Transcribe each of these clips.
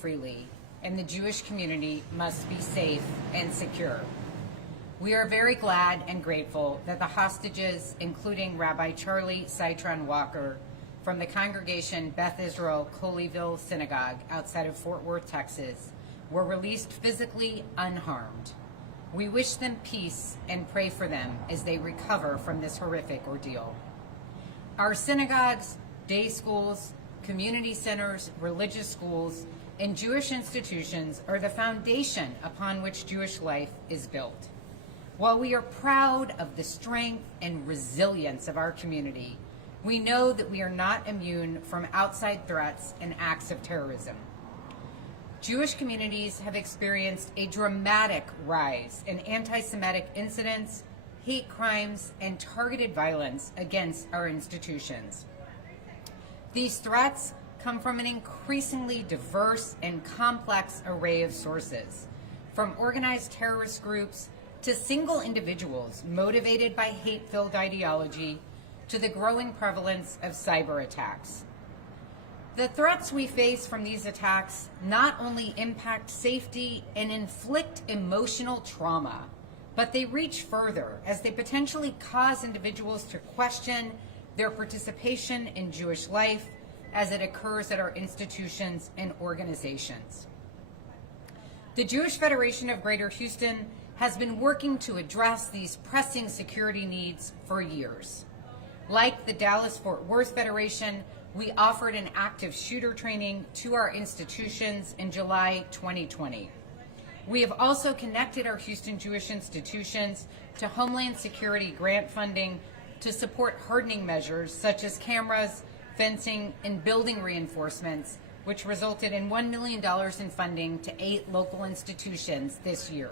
freely, and the Jewish community must be safe and secure. We are very glad and grateful that the hostages, including Rabbi Charlie Citron Walker from the congregation Beth Israel Colleyville Synagogue outside of Fort Worth, Texas, were released physically unharmed. We wish them peace and pray for them as they recover from this horrific ordeal. Our synagogues, day schools, community centers, religious schools, and Jewish institutions are the foundation upon which Jewish life is built. While we are proud of the strength and resilience of our community, we know that we are not immune from outside threats and acts of terrorism. Jewish communities have experienced a dramatic rise in anti-Semitic incidents, hate crimes, and targeted violence against our institutions. These threats come from an increasingly diverse and complex array of sources, from organized terrorist groups to single individuals motivated by hate-filled ideology to the growing prevalence of cyber attacks. The threats we face from these attacks not only impact safety and inflict emotional trauma, but they reach further as they potentially cause individuals to question their participation in Jewish life as it occurs at our institutions and organizations. The Jewish Federation of Greater Houston has been working to address these pressing security needs for years. Like the Dallas-Fort Worth Federation, we offered an active shooter training to our institutions in July 2020. We have also connected our Houston Jewish institutions to Homeland Security grant funding to support hardening measures such as cameras, fencing, and building reinforcements, which resulted in $1 million in funding to 8 local institutions this year.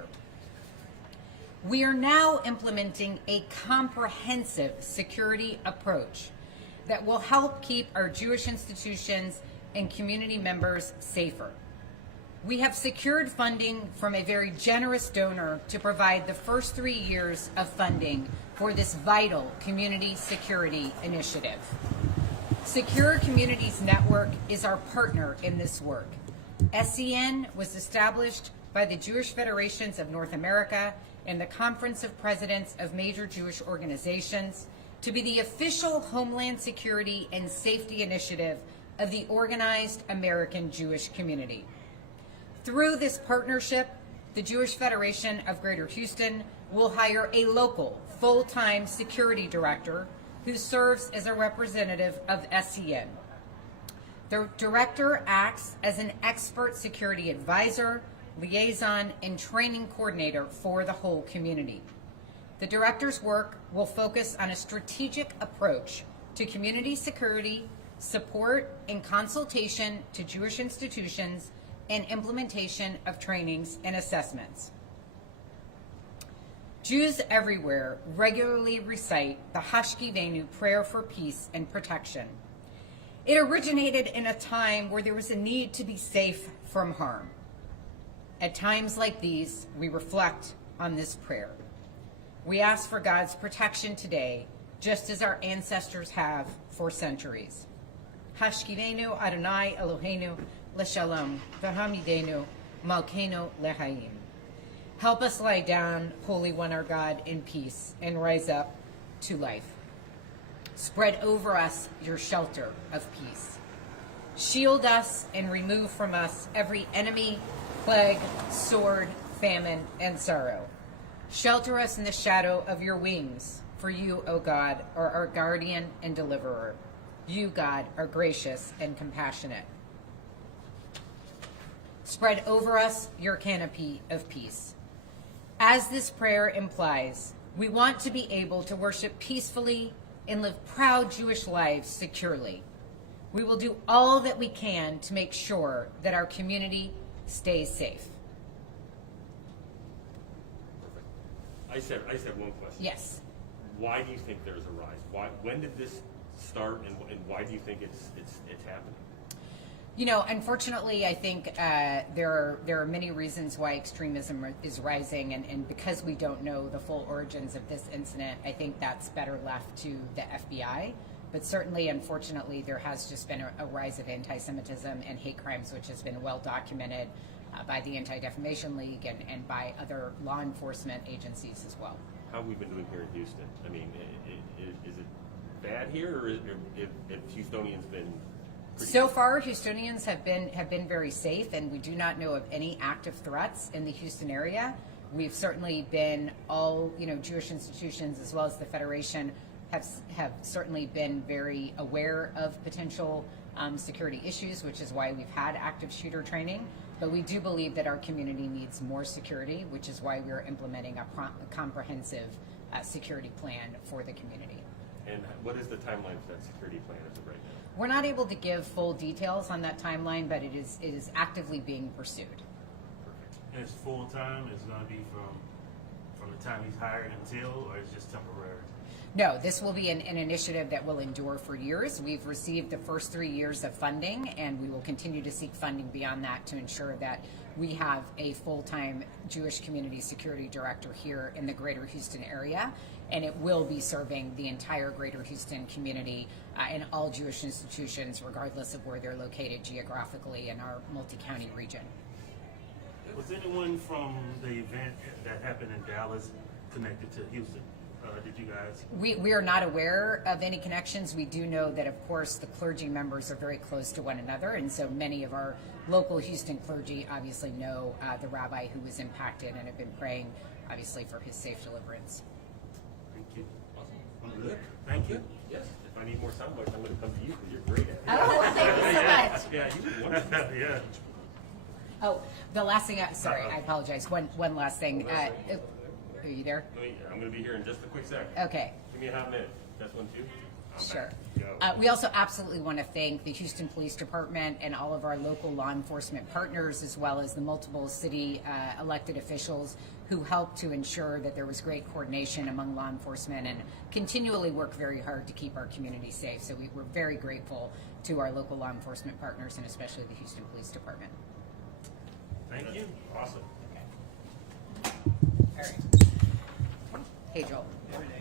We are now implementing a comprehensive security approach that will help keep our Jewish institutions and community members safer. We have secured funding from a very generous donor to provide the first 3 years of funding for this vital community security initiative. Secure Communities Network is our partner in this work. SCN was established by the Jewish Federations of North America and the Conference of Presidents of Major Jewish Organizations to be the official Homeland Security and Safety Initiative of the organized American Jewish community. Through this partnership, the Jewish Federation of Greater Houston will hire a local full-time security director who serves as a representative of SCN. The director acts as an expert security advisor, liaison, and training coordinator for the whole community. The director's work will focus on a strategic approach to community security, support and consultation to Jewish institutions, and implementation of trainings and assessments. Jews everywhere regularly recite the Hashkivenu prayer for peace and protection. It originated in a time where there was a need to be safe from harm. At times like these, we reflect on this prayer. We ask for God's protection today, just as our ancestors have for centuries. Hashkivenu Adonai Eloheinu L'Shalom V'Hamidenu Malkeinu L'Haim. Help us lie down, Holy One our God, in peace, and rise up to life. Spread over us your shelter of peace. Shield us and remove from us every enemy, plague, sword, famine, and sorrow. Shelter us in the shadow of your wings, for you, O God, are our guardian and deliverer. You, God, are gracious and compassionate. Spread over us your canopy of peace. As this prayer implies, we want to be able to worship peacefully and live proud Jewish lives securely. We will do all that we can to make sure that our community stays safe. Perfect. I just have one question. Yes. Why do you think there's a rise? When did this start, and why do you think it's happening? You know, unfortunately, I think there are many reasons why extremism is rising, and because we don't know the full origins of this incident, I think that's better left to the FBI But certainly, unfortunately, there has just been a rise of anti-Semitism and hate crimes, which has been well documented by the Anti-Defamation League and by other law enforcement agencies as well. How have we been doing here in Houston? I mean, is it bad here, or have Houstonians been pretty So far, Houstonians have been very safe, and we do not know of any active threats in the Houston area. We've certainly been all, Jewish institutions as well as the Federation have certainly been very aware of potential security issues, which is why we've had active shooter training. But we do believe that our community needs more security, which is why we're implementing a comprehensive security plan for the community. And what is the timeline for that security plan as of right now? We're not able to give full details on that timeline, but it is actively being pursued. Perfect. And it's full time. It's going to be from the time he's hired until, or it's just temporary? No, this will be an initiative that will endure for years. We've received the first 3 years of funding, and we will continue to seek funding beyond that to ensure that we have a full-time Jewish community security director here in the greater Houston area, and it will be serving the entire greater Houston community and all Jewish institutions, regardless of where they're located geographically in our multi-county region. Was anyone from the event that happened in Dallas connected to Houston? Did you guys? We are not aware of any connections. We do know that, of course, the clergy members are very close to one another, and so many of our local Houston clergy obviously know the rabbi who was impacted and have been praying, obviously, for his safe deliverance. Thank you. Awesome. I'm good. Thank you. Yes. If I need more sound bites, I'm going to come to you because you're great at it. Oh, well, thank you so much. Yeah, you did wonderful. Yeah. Oh, the last thing, sorry, I apologize. One last thing. Are you there? I'm going to be here in just a quick second. Okay. Give me a hot minute. That's one too. Sure. Go. We also absolutely want to thank the Houston Police Department and all of our local law enforcement partners, as well as the multiple city elected officials who helped to ensure that there was great coordination among law enforcement and continually work very hard to keep our community safe. So we're very grateful to our local law enforcement partners and especially the Houston Police Department. Thank you. Awesome. All right. Hey, Joel. Every day.